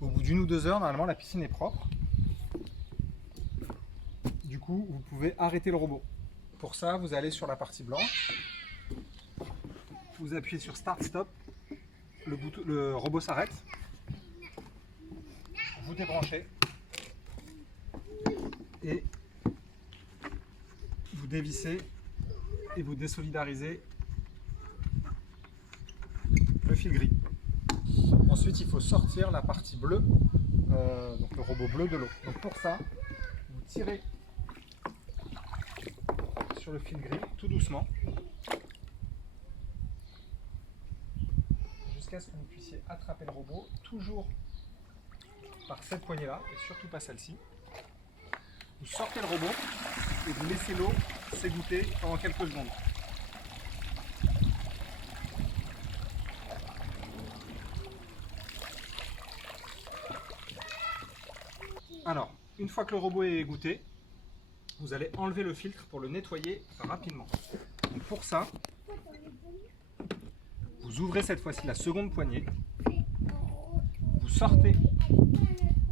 Au bout d'1 ou 2 heures, normalement, la piscine est propre. Du coup, vous pouvez arrêter le robot. Pour ça, vous allez sur la partie blanche. Vous appuyez sur Start Stop. Le robot s'arrête. Vous débranchez. Et vous dévissez et vous désolidarisez le fil gris. Ensuite, il faut sortir la partie bleue, donc le robot bleu de l'eau. Donc pour ça, vous tirez sur le fil gris tout doucement jusqu'à ce que vous puissiez attraper le robot, toujours par cette poignée là et surtout pas celle-ci. Vous sortez le robot et vous laissez l'eau s'égoutter pendant quelques secondes. Alors, une fois que le robot est égoutté, vous allez enlever le filtre pour le nettoyer rapidement. Donc pour ça, vous ouvrez cette fois-ci la seconde poignée, vous sortez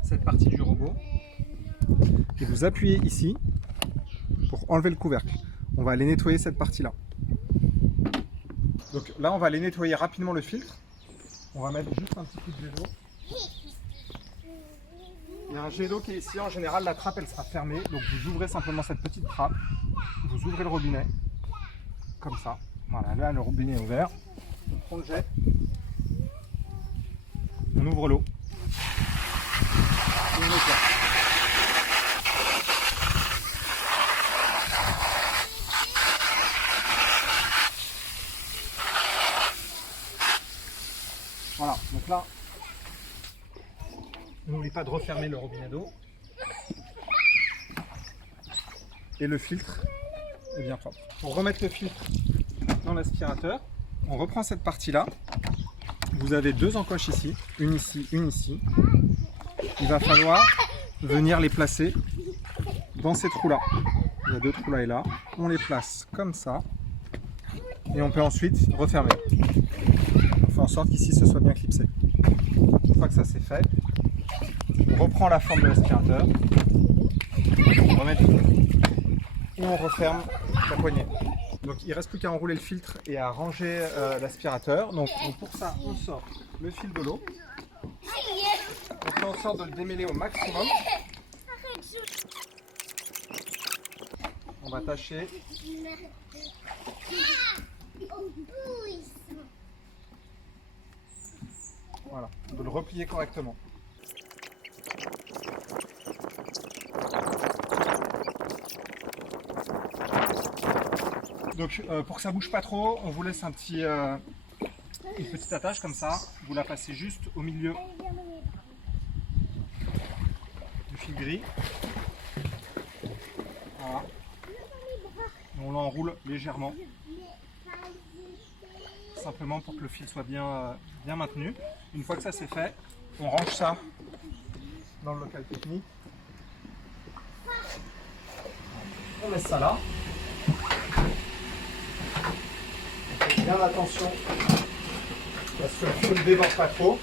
cette partie du robot et vous appuyez ici pour enlever le couvercle. On va aller nettoyer cette partie-là. Donc là, on va aller nettoyer rapidement le filtre. On va mettre juste un petit coup de jet d'eau. Il y a un jet d'eau qui est ici. En général, la trappe, elle sera fermée. Donc vous ouvrez simplement cette petite trappe. Vous ouvrez le robinet. Comme ça. Voilà, là, le robinet est ouvert. On prend le jet. On ouvre l'eau. Et on nettoie. Voilà, donc là, n'oubliez pas de refermer le robinet d'eau. Et le filtre est bien propre. Pour remettre le filtre dans l'aspirateur, on reprend cette partie-là. Vous avez 2 encoches ici, une ici, une ici. Il va falloir venir les placer dans ces trous-là. Il y a 2 trous là et là. On les place comme ça. Et on peut ensuite refermer. On fait en sorte qu'ici ce soit bien clipsé. Une fois que ça c'est fait, on reprend la forme de l'aspirateur, on remet et on referme la poignée. Donc il ne reste plus qu'à enrouler le filtre et à ranger l'aspirateur. Donc pour ça, on sort le fil de l'eau. On fait en sorte de le démêler au maximum. On va tâcher voilà, de le replier correctement. Donc pour que ça bouge pas trop, on vous laisse une petite attache comme ça. Vous la passez juste au milieu du fil gris. Voilà. Et on l'enroule légèrement. Simplement pour que le fil soit bien maintenu. Une fois que ça c'est fait, on range ça dans le local technique. On met ça là. On fait bien attention à ce que le fil ne déborde pas trop.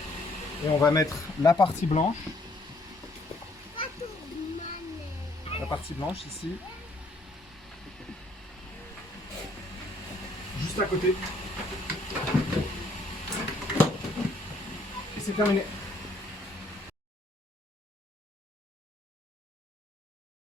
Et on va mettre la partie blanche. La partie blanche ici. Juste à côté. Et c'est terminé.